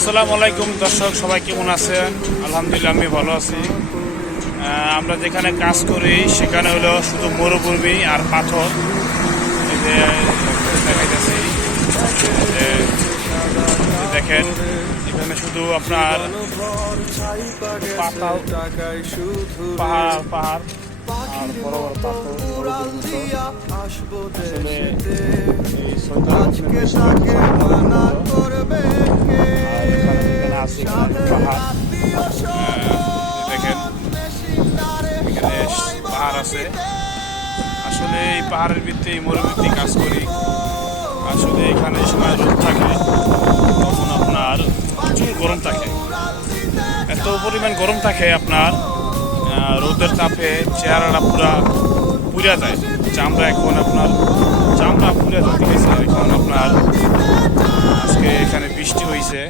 আসসালামু আলাইকুম দর্শক, সবাই কেমন আছেন? আলহামদুলিল্লাহ, আমি ভালো আছি। আমরা যেখানে কাজ করি সেখানে হলো শুধু মরুভূমি আর পাথর। এই যে দেখাইতেছি, দেখেন এখানে শুধু আপনার পাহাড় পাহাড় আর বড় বড় পাথর, আসলে এই সৌদি পাহাড় দেখেন, এখানে পাহাড় আছে। আসলে এই পাহাড়ের ভিত্তি মরুভূমিতে কাজ করি। আসলে এখানে সময় রোদ থাকে, তখন আপনার প্রচুর গরম থাকে, এত পরিমাণ গরম থাকে আপনার রোদের তাপে চেহারাটা পুড়ে যায়। চামড়া এখন আপনার চামড়া পুড়ে যায়। ঠিক আছে, এখন আপনার আজকে এখানে বৃষ্টি হয়েছে।